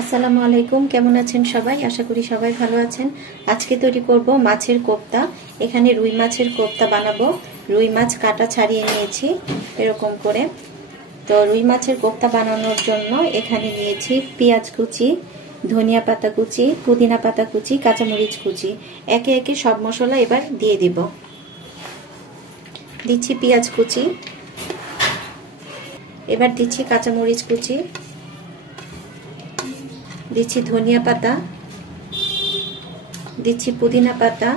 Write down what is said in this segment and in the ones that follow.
আসসালামু আলাইকুম, কেমন আছেন সবাই? আশা করি সবাই ভালো আছেন। আজকে তৈরি করব মাছের কোপ্তা। এখানে রুই মাছের কোপ্তা বানাবো। রুই মাছ কাটা ছাড়িয়ে নিয়েছি এরকম করে। তো রুই মাছের কোপ্তা বানানোর জন্য এখানে নিয়েছি পেঁয়াজ কুচি, ধনিয়া পাতা কুচি, পুদিনা পাতা কুচি, কাঁচামরিচ কুচি। একে একে সব মশলা এবার দিয়ে দিব। দিচ্ছি পেঁয়াজ কুচি, এবার দিচ্ছি কাঁচামরিচ কুচি, দিচ্ছি ধনিয়া পাতা, দিচ্ছি পুদিনা পাতা,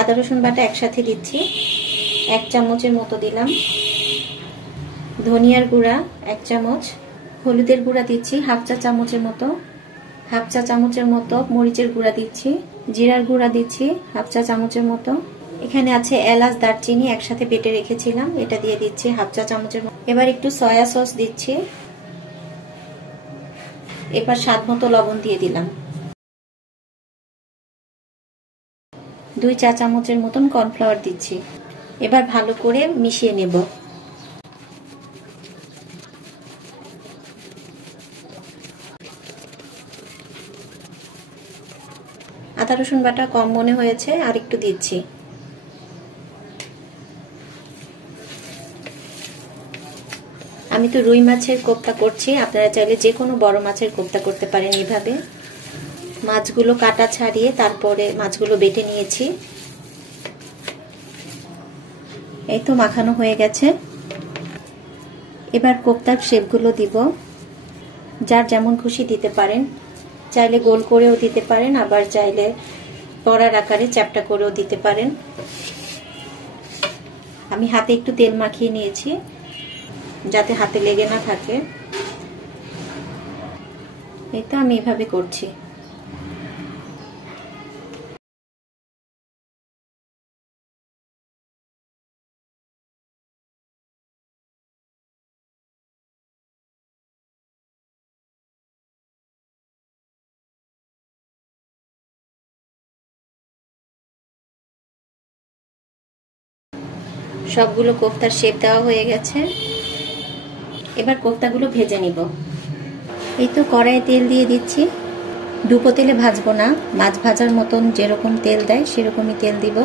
আদা রসুন বাটা একসাথে দিচ্ছি, 1 চামচের মতো দিলাম। ধনিয়ার গুঁড়া 1 চামচ, হলুদের গুঁড়া দিচ্ছি 1/2 চা চামচের মতো, 1/2 চা চামচের মতো মরিচের গুঁড়া দিচ্ছি, জিরার গুঁড়া দিচ্ছি 1/2 চা চামচের মতো। এখানে আছে এলাচ, দারচিনি একসাথে বেটে রেখেছিলাম, এটা দিয়ে দিচ্ছি 1/2 চা চামচের মতো। এবার একটু সয়া সস দিচ্ছি। এবার স্বাদ মতো লবণ দিয়ে দিলাম। 2 চা চামচের মতন কর্নফ্লাওয়ার দিচ্ছি। এবার ভালো করে মিশিয়ে নেব। আদা রসুন বাটা কম মনে হয়েছে, আর একটু দিচ্ছি। আমি তো রুই মাছের কোপ্তা করছি, আপনারা চাইলে যে কোনো বড় মাছের কোপ্তা করতে পারেন এইভাবে। মাছগুলো কাটা ছাড়িয়ে তারপরে মাছগুলো বেটে নিয়েছি। এই তো মাখানো হয়ে গেছে। এবার কোপ্তার শেপগুলো দিব। যার যেমন খুশি দিতে পারেন, চাইলে গোল করেও দিতে পারেন, আবার চাইলে বড়ার আকারে চ্যাপ্টা করেও দিতে পারেন। আমি হাতে একটু তেল মাখিয়ে নিয়েছি যাতে হাতে লেগে না থাকে। এই তো আমি এভাবে করছি। সবগুলো কোফতার শেপ দেওয়া হয়ে গেছে। এবার কোফতাগুলো ভেজে নিব। এই তো কড়াইয়ে তেল দিয়ে দিচ্ছি। ডুবো তেলে ভাজবো না, মাছ ভাজার মতন যেরকম তেল দেয় সেরকমই তেল দিব।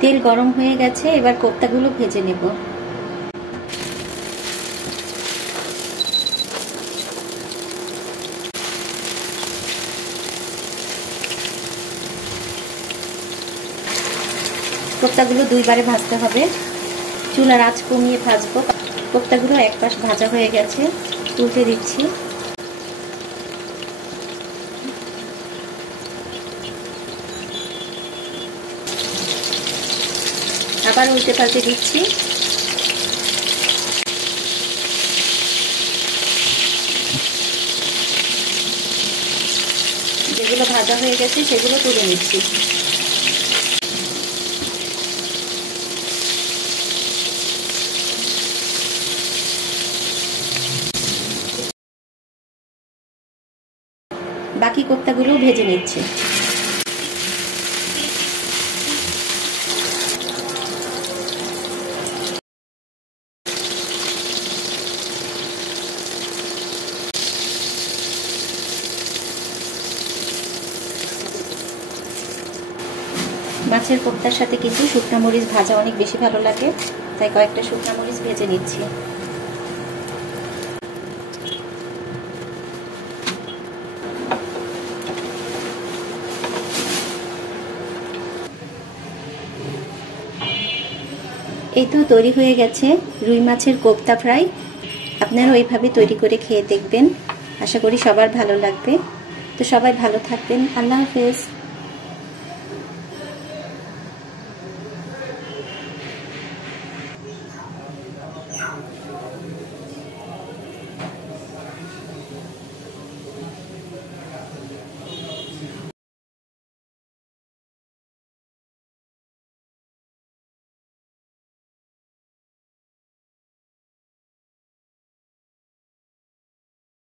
তেল গরম হয়ে গেছে, এবার কোফতাগুলো ভেজে নেব। কোফতাগুলো 2 বারে ভাজতে হবে। চুলার আঁচ কমিয়ে ভাজবো। কোফতাগুলো এক পাশ ভাজা হয়ে গেছে, উল্টে দিচ্ছি। আবার উল্টে পাল্টে দিচ্ছি। যেগুলো ভাজা হয়ে গেছে সেগুলো তুলে নিচ্ছি। বাকি কোফতাগুলো ভেজে নিচ্ছি। মাছের কোফতার সাথে কিন্তু শুকনো মরিচ ভাজা অনেক বেশি ভালো লাগে, তাই কয়েকটা শুকনো মরিচ ভেজে নিচ্ছি। এই তো তৈরি হয়ে গেছে রুই মাছের কোফতা ফ্রাই। আপনারা ওইভাবে তৈরি করে খেয়ে দেখবেন, আশা করি সবার ভালো লাগবে। তো সবাই ভালো থাকবেন। আল্লাহ হাফেজ।